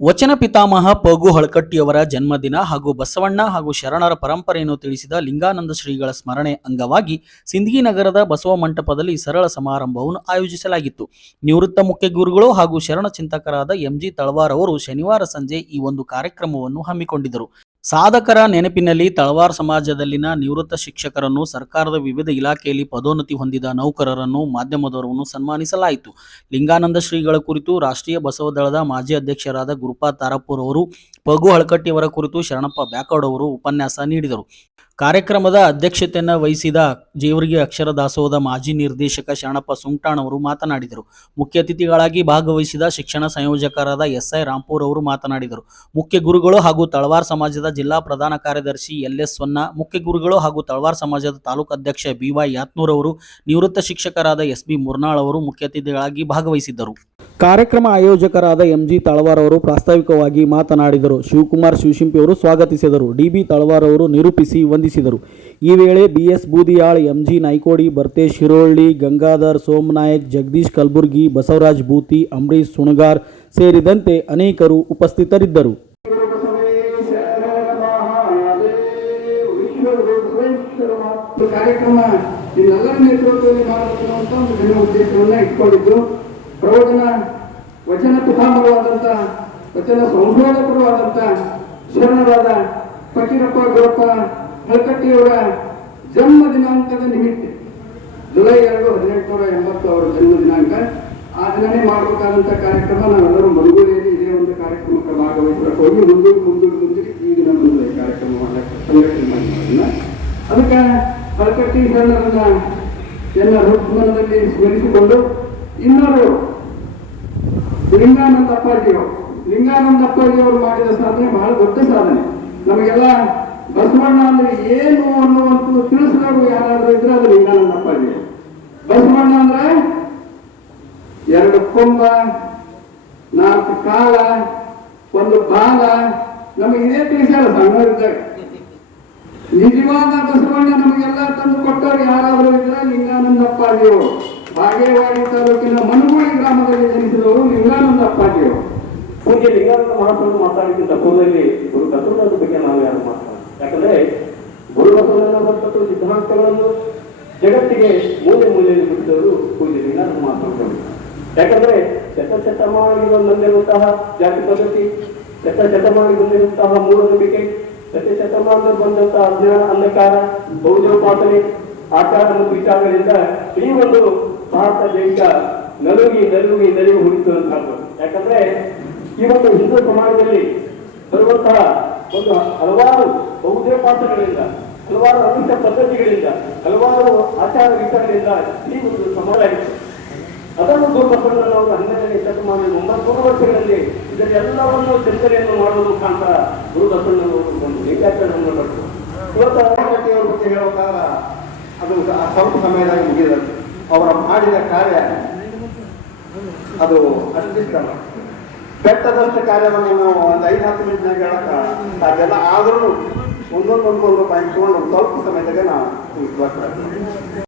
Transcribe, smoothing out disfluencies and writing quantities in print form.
ವಚನ ಪಿತಾಮಹ ಪಗು ಹಳಕಟ್ಟಿಯವರ ಜನ್ಮದಿನ ಹಾಗೂ ಬಸವಣ್ಣ ಹಾಗೂ ಶರಣರ ಪರಂಪರೆಯನ್ನು ತಿಳಿಸಿದ ಲಿಂಗಾನಂದ ಶ್ರೀಗಳ ಸ್ಮರಣೆ ಅಂಗವಾಗಿ ಸಿಂದಗಿ ನಗರದ ಬಸವ ಮಂಟಪದಲ್ಲಿ ಸರಳ ಸಮಾರಂಭವನ್ನು ಆಯೋಜಿಸಲಾಗಿತ್ತು. ನಿವೃತ್ತ ಮುಖ್ಯ ಗುರುಗಳು ಹಾಗೂ ಶರಣ ಚಿಂತಕರಾದ ಎಂಜಿ ತಳವಾರ್ ಅವರು ಶನಿವಾರ ಸಂಜೆ ಈ ಒಂದು ಕಾರ್ಯಕ್ರಮವನ್ನು ಹಮ್ಮಿಕೊಂಡಿದ್ದರು. ಸಾಧಕರ ನೆನಪಿನಲ್ಲಿ ತಳವಾರ್ ಸಮಾಜದಲ್ಲಿನ ನಿವೃತ್ತ ಶಿಕ್ಷಕರನ್ನು, ಸರ್ಕಾರದ ವಿವಿಧ ಇಲಾಖೆಯಲ್ಲಿ ಪದೋನ್ನತಿ ಹೊಂದಿದ ನೌಕರರನ್ನು, ಮಾಧ್ಯಮದವರನ್ನು ಸನ್ಮಾನಿಸಲಾಯಿತು. ಲಿಂಗಾನಂದ ಶ್ರೀಗಳ ಕುರಿತು ರಾಷ್ಟ್ರೀಯ ಬಸವ ದಳದ ಮಾಜಿ ಅಧ್ಯಕ್ಷರಾದ ಗುರುಪಾದ್ ತಾರಾಪುರ್ ಅವರು, ಪಗು ಹಳಕಟ್ಟಿಯವರ ಕುರಿತು ಶರಣಪ್ಪ ಬ್ಯಾಕೌಡ್ ಅವರು ಉಪನ್ಯಾಸ ನೀಡಿದರು. ಕಾರ್ಯಕ್ರಮದ ಅಧ್ಯಕ್ಷತೆಯನ್ನು ವಹಿಸಿದ ಜೇವರ್ಗಿ ಅಕ್ಷರ ದಾಸೋಹದ ಮಾಜಿ ನಿರ್ದೇಶಕ ಶರಣಪ್ಪ ಸುಂಕಟಾಣ್ ಅವರು ಮಾತನಾಡಿದರು. ಮುಖ್ಯ ಅತಿಥಿಗಳಾಗಿ ಭಾಗವಹಿಸಿದ ಶಿಕ್ಷಣ ಸಂಯೋಜಕರಾದ ಎಸ್ಐ ರಾಂಪುರ್ ಅವರು ಮಾತನಾಡಿದರು. ಮುಖ್ಯ ಗುರುಗಳು ಹಾಗೂ ತಳವಾರ್ ಸಮಾಜದ ಜಿಲ್ಲಾ ಪ್ರಧಾನ ಕಾರ್ಯದರ್ಶಿ ಎಲ್.ಎಸ್. ಸೊನ್ನ, ಮುಖ್ಯ ಗುರುಗಳು ಹಾಗೂ ತಳವಾರ್ ಸಮಾಜದ ತಾಲೂಕು ಅಧ್ಯಕ್ಷ ಬಿ.ವೈ. ಯಾತ್ನೂರ್ ಅವರು, ನಿವೃತ್ತ ಶಿಕ್ಷಕರಾದ ಎಸ್.ಬಿ. ಮುರ್ನಾಳ್ ಅವರು ಮುಖ್ಯ ಅತಿಥಿಗಳಾಗಿ ಭಾಗವಹಿಸಿದ್ದರು. ಕಾರ್ಯಕ್ರಮ ಆಯೋಜಕರಾದ ಎಂಜಿ ತಳವಾರ್ ಅವರು ಪ್ರಾಸ್ತಾವಿಕವಾಗಿ ಮಾತನಾಡಿದರು. ಶಿವಕುಮಾರ್ ಶಿವಶಿಂಪಿ ಅವರು ಸ್ವಾಗತಿಸಿದರು. ಡಿ.ಬಿ. ತಳವಾರ್ ಅವರು ನಿರೂಪಿಸಿ ವಂದಿಸಿದರು. ಈ ವೇಳೆ ಬಿ.ಎಸ್. ಬೂದಿಯಾಳ್, ಎಂಜಿ ನಾಯ್ಕೋಡಿ, ಭರ್ತೇಶ್ ಹಿರೋಳ್ಳಿ, ಗಂಗಾಧರ್ ಸೋಮನಾಯಕ್, ಜಗದೀಶ್ ಕಲಬುರ್ಗಿ, ಬಸವರಾಜ್ ಬೂತಿ, ಅಂಬರೀಶ್ ಸುಣಗಾರ್ ಸೇರಿದಂತೆ ಅನೇಕರು ಉಪಸ್ಥಿತರಿದ್ದರು. ಕಾರ್ಯಕ್ರಮ ಇದೆಲ್ಲರ ನೇತೃತ್ವದಲ್ಲಿ ಮಾಡಬೇಕು ಅಂತ ಒಂದು ಉದ್ದೇಶವನ್ನ ಇಟ್ಕೊಂಡಿದ್ದು, ಪ್ರವಚನ ವಚನ ಪಿತಾಮಹರಾದಂಥ ವಚನ ಸಂಶೋಧಕರು ಆದಂಥ ಶರಣರಾದ ಫಕೀರಪ್ಪ ಗುರಪ್ಪ ಹಳಕಟ್ಟಿಯವರ ಜನ್ಮ ದಿನಾಂಕದ ನಿಮಿತ್ತ ಜುಲೈ 2, 1880 ಅವರ ಜನ್ಮ ದಿನಾಂಕ. ಆ ದಿನನೇ ಮಾಡಬೇಕಾದಂಥ ಕಾರ್ಯಕ್ರಮ ನಾವೆಲ್ಲರೂ ಮರುಗುರಿಯಲ್ಲಿ ಇದೇ ಒಂದು ಕಾರ್ಯಕ್ರಮಕ್ಕೆ ಭಾಗವಹಿಸಬೇಕು ಹೋಗಿ ಮುಂದೂಡಿ ಈ ದಿನ ಬಂದಿದೆ ಕಾರ್ಯಕ್ರಮ ಮಾಡಕ್ಕೆ ಸಂಘಟನೆ ಮಾಡೋದನ್ನ. ಅದಕ್ಕೆ ಹಳಕಟ್ಟಿ ಶರಣರನ್ನ ಎಲ್ಲ ಹೃತ್ಮನದಲ್ಲಿ ಸ್ಮರಿಸಿಕೊಂಡು ಇನ್ನೊರು ಲಿಂಗಾನಂದ ಅಪ್ಪಾಜಿಯವರು ಮಾಡಿದ ಸಾಧನೆ ಬಹಳ ದೊಡ್ಡ ಸಾಧನೆ. ನಮಗೆಲ್ಲ ಬಸವಣ್ಣ ಅಂದ್ರೆ ಏನು ಅನ್ನುವಂಥದ್ದು ತಿಳಿಸಿದವರು ಯಾರಾದ್ರೂ ಇದ್ರೆ ಅದು ಲಿಂಗಾನಂದ ಅಪ್ಪಾಜಿ. ಬಸವಣ್ಣ ಅಂದ್ರೆ 2 ಕೊಂಬ, 4 ಕಾಲ, 1 ಬಾಲ. ನಮಗೆ ಇದೇ ತಿಳಿಸ್ಯಾರ ಸಣ್ಣವರಿದ್ದಾಗ. ನಿಜವಾದ ಬಸವಣ್ಣ ನಮಗೆಲ್ಲ ತಂದು ಕೊಟ್ಟವರು ಯಾರಾದರೂ ಇದ್ರೆ ಲಿಂಗಾನಂದ ಅಪ್ಪಾಜಿಯವರು. ಬಾಗೇವಾಡಿ ತಾಲೂಕಿನ ಮನಗುಳಿ ಗ್ರಾಮದಲ್ಲಿ ಜನಿಸಿದವರು ಲಿಂಗಾನಂದ ಅಪ್ಪಾಜಿಯವರು. ಪೂಜ್ಯ ಲಿಂಗಾನಂದ ಮಹಾಸ್ವಾಮಿ ಮಾತಾಡಿದ್ದ ಪೂರ್ವದಲ್ಲಿ ಗುರು ಬಸವಣ್ಣನ ಬಗ್ಗೆ ನಾವು ಯಾರು ಮಾತಾಡೋಣ. ಯಾಕಂದ್ರೆ ಗುರು ಬಸವಣ್ಣನ ಬರ್ತಕ್ಕಂಥ ಸಿದ್ಧಾಂತಗಳನ್ನು ಜಗತ್ತಿಗೆ ಮೂಲೆಯಲ್ಲಿ ಬಿಟ್ಟಿದವರು ಪೂಜ್ಯ ಲಿಂಗಾನಂದ ಮಹಾಸ್ವಾಮಿ. ಯಾಕಂದ್ರೆ ಶತಮಾನವಾಗಿ ಬಂದಿರುವಂತಹ ಜಾತಿ ಪದ್ಧತಿ, ಶತಮಾನವಾಗಿ ಬಂದಿರುವಂತಹ ಮೂಢನಂಬಿಕೆ, ಶತಮಾನದಲ್ಲಿ ಬಂದಂತಹ ಅಜ್ಞಾನ, ಅಂಧಕಾರ, ಬೌದ್ಧೋಪಾಸನೆ, ಆಚಾರ ಮತ್ತು ವಿಚಾರಗಳಿಂದ ಈ ಒಂದು ಭಾರತ ದೇಶ ನಲುಗಿ ಹುಡುಕಿತು ಅಂತ ಹೇಳ್ಬೋದು. ಯಾಕಂದ್ರೆ ಈ ಒಂದು ಹಿಂದೂ ಸಮಾಜದಲ್ಲಿ ಬರುವಂತಹ ಒಂದು ಹಲವಾರು ಬೌದ್ಧೋಪಾಸನೆಗಳಿಂದ, ಹಲವಾರು ಅನಿಷ್ಟ ಪದ್ಧತಿಗಳಿಂದ, ಹಲವಾರು ಆಚಾರ ವಿಚಾರಗಳಿಂದ ಈ ಒಂದು ಸಮಾಜ ಆಗಿತ್ತು. ಅದನ್ನು ಗುರುಬಸವಣ್ಣನ ಅವರು 12ನೇ ಶತಮಾನದ 900 ವರ್ಷಗಳಲ್ಲಿ ಇದನ್ನೆಲ್ಲವನ್ನು ಚಿಂತನೆಯನ್ನು ಮಾಡುವುದು ಮುಖಾಂತರ ಗುರುಬಸವಣ್ಣನವರು ಒಂದು ಲಿಂಗಾಚಾರವನ್ನು ಮಾಡಿದರು. ಇವತ್ತು ಹಳಕಟ್ಟಿಯವರ ಬಗ್ಗೆ ಹೇಳುವಾಗ ಅದು ಸ್ವಲ್ಪ ಸಮಯದಾಗ ಮುಗಿದಂತೆ ಅವರ ಮಾಡಿದ ಕಾರ್ಯ ಅದು ಅಷ್ಟಿಷ್ಟಲ್ಲ. ಬೆಟ್ಟದಂತ ಕಾರ್ಯವನ್ನು ನಾವು ಒಂದು 5-10 ಮಿನಿಟ್ನಾಗ ಹೇಳಕ್ಕ ಅದೆಲ್ಲ ಆದ್ರೂ ಒಂದೊಂದು ಪಾಯಿಂಟ್ ತಗೊಂಡು ಸ್ವಲ್ಪ ಸಮಯದಾಗ ನಾವು